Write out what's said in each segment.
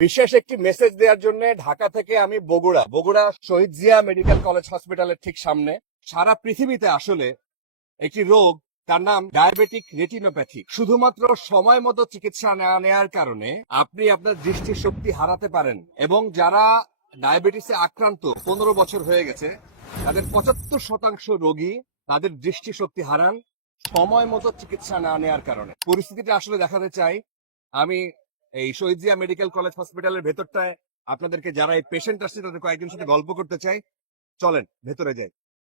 বিশেষ একটি মেসেজ দেওয়ার জন্য ঢাকা থেকে আমি বগুড়া বগুড়া শহীদ জিয়া মেডিকেল কলেজ হসপিটালের ঠিক সামনে সারা পৃথিবীতে আসলে একটি রোগ, তার নাম ডায়াবেটিক রেটিনোপ্যাথি শুধুমাত্র সময় মতো চিকিৎসা না নেওয়ার কারণে আপনি আপনার দৃষ্টিশক্তি হারাতে পারেন এবং যারা ডায়াবেটিসে আক্রান্ত পনেরো বছর হয়ে গেছে, তাদের পঁচাত্তর শতাংশ রোগী তাদের দৃষ্টিশক্তি হারান সময় মতো চিকিৎসা না নেওয়ার কারণে। পরিস্থিতিটা আসলে দেখাতে চাই। আমি এই শহীদ জিয়া মেডিকেল কলেজ হসপিটালের ভেতরটায় আপনাদেরকে যারা এই পেশেন্ট আসছে, তাদের কয়েকজন সাথে গল্প করতে চাই। চলেন, ভেতরে যাই।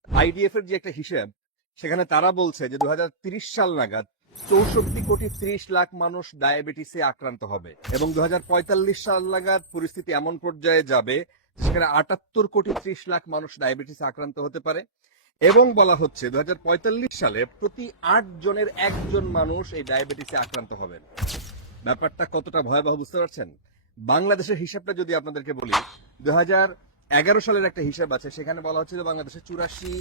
আইডিএফ এর যে একটা হিসেব, সেখানে তারা বলছে যে দু সাল নাগাদ চৌষট্টি কোটি ত্রিশ লাখ মানুষ ডায়াবেটিসে আক্রান্ত হবে। এবং দুহাজার পঁয়তাল্লিশ সাল নাগাদ পরিস্থিতি এমন পর্যায়ে যাবে সেখানে আটাত্তর কোটি ত্রিশ লাখ মানুষ ডায়াবেটিসে আক্রান্ত হতে পারে। এবং বলা হচ্ছে দু হাজার পঁয়তাল্লিশ সালে প্রতি আট জনের একজন মানুষ এই ডায়াবেটিসে আক্রান্ত হবেন। ব্যাপারটা কতটা ভয়াবহ বুঝতে পারছেন? বাংলাদেশের হিসাবটা যদি আপনাদেরকে বলি দু এগারো সালের একটা হিসাব আছে, সেখানে বলা হচ্ছে যে বাংলাদেশে চুরাশি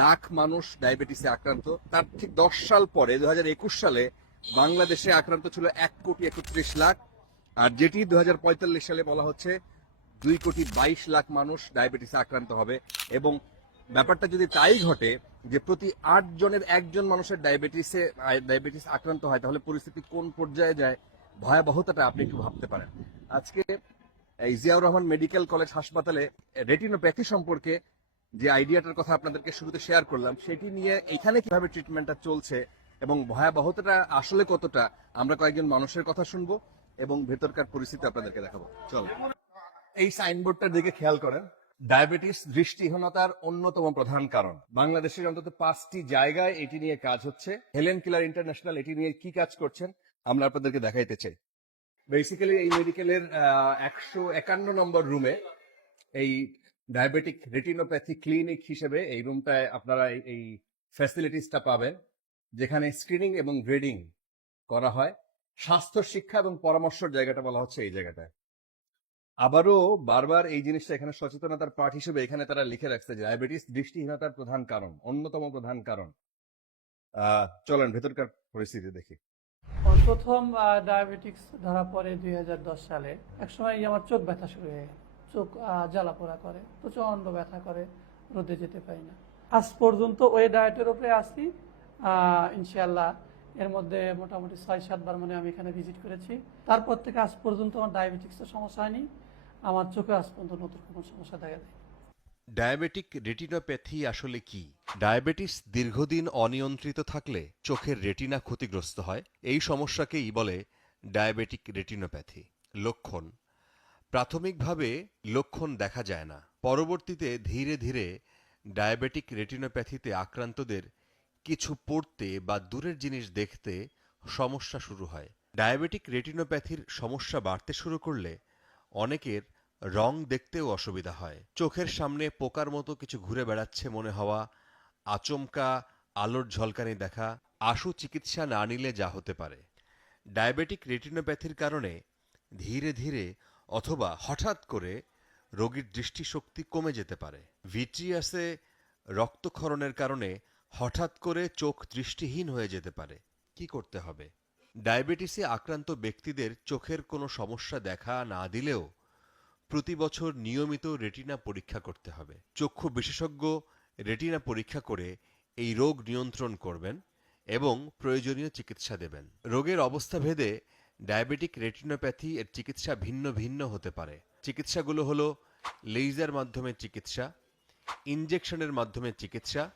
লাখ মানুষ ডায়াবেটিসে আক্রান্ত। তার ঠিক দশ সাল পরে দু সালে, বাংলাদেশে আক্রান্ত ছিল এক কোটি একত্রিশ লাখ, আর যেটি দুই হাজার পঁয়তাল্লিশ সালে বলা হচ্ছে দুই কোটি বাইশ লাখ মানুষ ডায়াবেটিসে আক্রান্ত হবে। এবং ব্যাপারটা যদি তাই ঘটে যে প্রতি আট জনের একজন মানুষের ডায়াবেটিসে ডায়াবেটিস আক্রান্ত হয়, তাহলে পরিস্থিতি কোন পর্যায়ে যায়? ভয়াবহতাটা আপনি একটু ভাবতে পারেন। আজকে এই জিয়াউর রহমান মেডিকেল কলেজ হাসপাতালে রেটিনোপ্যাথি সম্পর্কে যে আইডিয়াটার কথা আপনাদেরকে শুরুতে শেয়ার করলাম, সেটি নিয়ে এখানে কীভাবে ট্রিটমেন্টটা চলছে এবং ভয়াবহতাটা আসলে কতটা, আমরা কয়েকজন মানুষের কথা শুনব এবং ভেতরকার পরিস্থিতি আপনাদেরকে দেখাবো। চলো। এই সাইনবোর্ডটার দিকে খেয়াল করেন, ডায়াবেটিস দৃষ্টিহীনতার অন্যতম প্রধান কারণ। বাংলাদেশের অন্তত পাঁচটি জায়গায় এটি নিয়ে কাজ হচ্ছে। হেলেন কিলার ইন্টারন্যাশনাল এটি নিয়ে কি কাজ করছেন আমরা আপনাদেরকে দেখাইতে চাই। বেসিক্যালি এই মেডিকেলের একশো একান্ন নম্বর রুমে এই ডায়াবেটিক রেটিনোপ্যাথি ক্লিনিক হিসেবে এই রুমটায় আপনারা এই- ফ্যাসিলিটিসটা পাবেন, যেখানে স্ক্রিনিং এবং গ্রেডিং করা হয়। স্বাস্থ্য, শিক্ষা এবং পরামর্শের জায়গাটা বলা হচ্ছে এই জায়গাটায়। আবারও বারবার এই জিনিসটা এখানে সচেতনতার পাঠ হিসেবে এখানে তারা লিখে রাখছে যে ডায়াবেটিস দৃষ্টিহীনতার প্রধান কারণ, অন্যতম প্রধান কারণ। চলেন ভেতরকার পরিস্থিতি দেখি। প্রথম ডায়াবেটিক্স ধরা পড়ে দুই সালে। একসময় আমার চোখ ব্যথা শুরু হয়ে চোখ জ্বালা পোড়া করে প্রচণ্ড ব্যথা করে রোদে যেতে পারি না। আজ পর্যন্ত ওই ডায়েটের উপরে আসি আহ, ইনশাআল্লাহ এর মধ্যে মোটামুটি ছয় সাতবার মানে আমি এখানে ভিজিট করেছি। তারপর থেকে আজ পর্যন্ত আমার ডায়াবেটিক্সের সমস্যা হয়নি। আমার চোখে আজ পর্যন্ত নতুন কোনো সমস্যা দেখা দেয় ডায়াবেটিক রেটিনোপ্যাথি আসলে কি? ডায়াবেটিস দীর্ঘদিন অনিয়ন্ত্রিত থাকলে চোখের রেটিনা ক্ষতিগ্রস্ত হয়। এই সমস্যাকেই বলে ডায়াবেটিক রেটিনোপ্যাথি লক্ষণ। প্রাথমিকভাবে লক্ষণ দেখা যায় না। পরবর্তীতে ধীরে ধীরে ডায়াবেটিক রেটিনোপ্যাথিতে আক্রান্তদের কিছু পড়তে বা দূরের জিনিস দেখতে সমস্যা শুরু হয়। ডায়াবেটিক রেটিনোপ্যাথির সমস্যা বাড়তে শুরু করলে অনেকের রং দেখতেও অসুবিধা হয়। চোখের সামনে পোকার মতো কিছু ঘুরে বেড়াচ্ছে মনে হওয়া, আচমকা আলোর ঝলকানি দেখা, আশু চিকিৎসা না নিলে যা হতে পারে। ডায়াবেটিক রেটিনোপ্যাথির কারণে ধীরে ধীরে অথবা হঠাৎ করে রোগীর দৃষ্টিশক্তি কমে যেতে পারে। ভিট্রিয়াসে রক্তক্ষরণের কারণে হঠাৎ করে চোখ দৃষ্টিহীন হয়ে যেতে পারে। কি করতে হবে? ডায়াবেটিসে আক্রান্ত ব্যক্তিদের চোখের কোনো সমস্যা দেখা না দিলেও প্রতি বছর নিয়মিত রেটিনা পরীক্ষা করতে হবে। চক্ষু বিশেষজ্ঞ রেটিনা পরীক্ষা করে এই রোগ নিয়ন্ত্রণ করবেন এবং প্রয়োজনীয় চিকিৎসা দেবেন। রোগের অবস্থা ভেদে ডায়াবেটিক রেটিনোপ্যাথি এর চিকিৎসা ভিন্ন ভিন্ন হতে পারে। চিকিৎসাগুলো হলো লেজার মাধ্যমে চিকিৎসা, ইনজেকশনের মাধ্যমে চিকিৎসা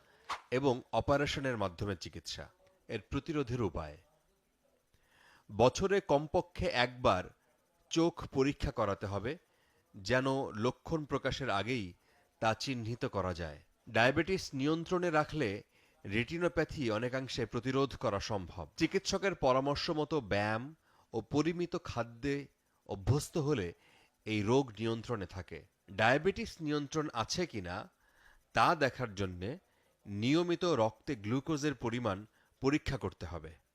এবং অপারেশনের মাধ্যমে চিকিৎসা এর প্রতিরোধের উপায়। বছরে কমপক্ষে একবার চোখ পরীক্ষা করাতে হবে। যেন লক্ষণ প্রকাশের আগেই তা চিহ্নিত করা যায়। ডায়াবেটিস নিয়ন্ত্রণে রাখলে রেটিনোপ্যাথি অনেকাংশে প্রতিরোধ করা সম্ভব। চিকিৎসকের পরামর্শ মতো ব্যায়াম ও পরিমিত খাদ্যে অভ্যস্ত হলে এই রোগ নিয়ন্ত্রণে থাকে। ডায়াবেটিস নিয়ন্ত্রণ আছে কিনা তা দেখার জন্যে নিয়মিত রক্তে গ্লুকোজের পরিমাণ পরীক্ষা করতে হবে।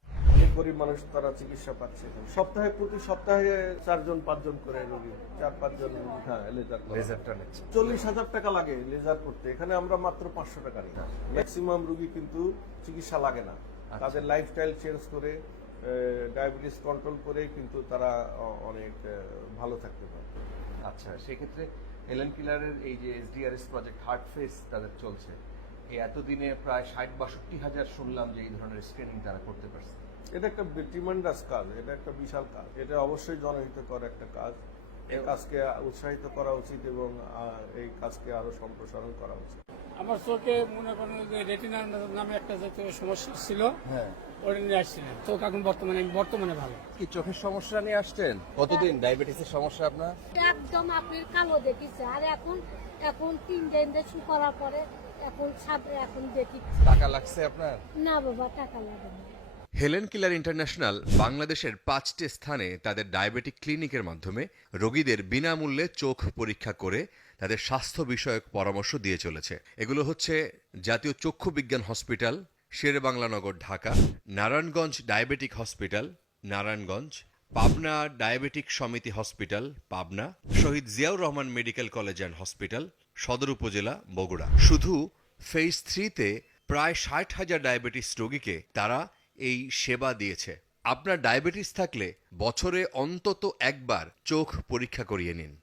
গরিব মানুষ তারা চিকিৎসা পাচ্ছে সপ্তাহে প্রতি সপ্তাহে চারজন পাঁচজন করে রোগী চার পাঁচজন হ্যাঁ লেজার লেজারটা নিচ্ছে। চল্লিশ হাজার টাকা লাগে লেজার করতে। এখানে আমরা মাত্র পাঁচশো টাকা নিই। ম্যাক্সিমাম রুগী কিন্তু চিকিৎসা লাগে না। তাদের লাইফস্টাইল চেঞ্জ করে ডায়াবেটিস কন্ট্রোল করে কিন্তু তারা অনেক ভালো থাকতে পারে। আচ্ছা সেক্ষেত্রে এলেন কিলারের এই যে এসডিআরএস প্রজেক্ট হার্ট ফেস তাদের চলছে। এই এতদিনে প্রায় ষাট বাষট্টি হাজার শুনলাম যে এই ধরনের স্ক্রিনিং তারা করতে পারছে। এটা একটা ট্রিমেন্ডাস কাজ এটা একটা বিশাল কাজ। এটা অবশ্যই জনহিতকর একটা কাজ। এই কাজকে উৎসাহিত করা উচিত এবং এই কাজকে আরও সম্প্রসারণ করা উচিত। আমার চোখে মনে করেন যে রেটিনার নামে একটা জাতীয় সমস্যা ছিল হ্যাঁ। ওটা নিয়ে আসছিলেন। চোখ এখন বর্তমানে বর্তমানে ভালো। কি চোখের সমস্যা নিয়ে আসছেন? কতদিন? ডায়াবেটিসের সমস্যা আপনার? একদম আপেল কালো দেখিছে। আর এখন এখন তিনটে ইঞ্জেকশন করার পরে এখন সাদা এখন দেখি টাকা লাগছে আপনার? না বাবা টাকা লাগে না। হেলেন কিলার ইন্টারন্যাশনাল বাংলাদেশের পাঁচটি স্থানে তাদের ডায়াবেটিক ক্লিনিকের মাধ্যমে রোগীদের বিনামূল্যে চোখ পরীক্ষা করে তাদের স্বাস্থ্য বিষয়ক পরামর্শ দিয়ে চলেছে। এগুলো হচ্ছে জাতীয় চক্ষু বিজ্ঞান hospital, Sher-e-Bangla Nagar, Dhaka, Narayanganj diabetic hospital, Narayanganj, Pabna diabetic সমিতি hospital, Pabna, Shaheed Ziaur Rahman medical college and hospital, সদর উপজেলা, বগুড়া। শুধু ফেজ থ্রিতে প্রায় ষাট হাজার ডায়াবেটিস রোগীকে তারা এই সেবা দিয়েছে। আপনার ডায়াবেটিস থাকলে বছরে অন্তত একবার চোখ পরীক্ষা করিয়ে নিন।